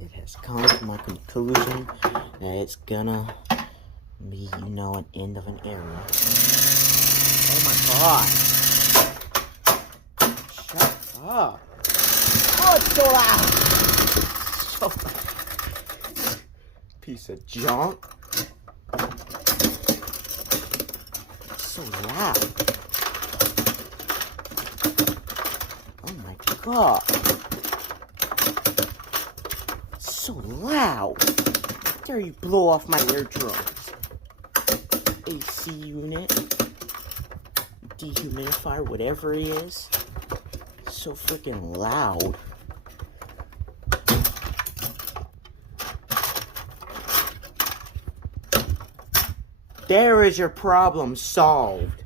it has come to my conclusion that it's gonna be, you know, an end of an era. Oh my god! Shut up! Oh, it's so loud! So loud. Piece of junk. It's so loud. Oh my god. It's so loud. How dare you blow off my eardrums? AC unit. Dehumidifier, whatever it is. So freaking loud. There is your problem solved.